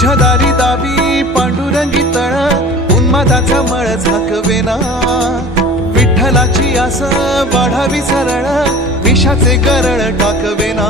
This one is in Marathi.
तुझ्या दारी दावी पांडुरंगी तळ उन्मादाचा मळ झाकवेना विठ्ठलाची आस वाढावी सरळ विषाचे गरळ टाकवेना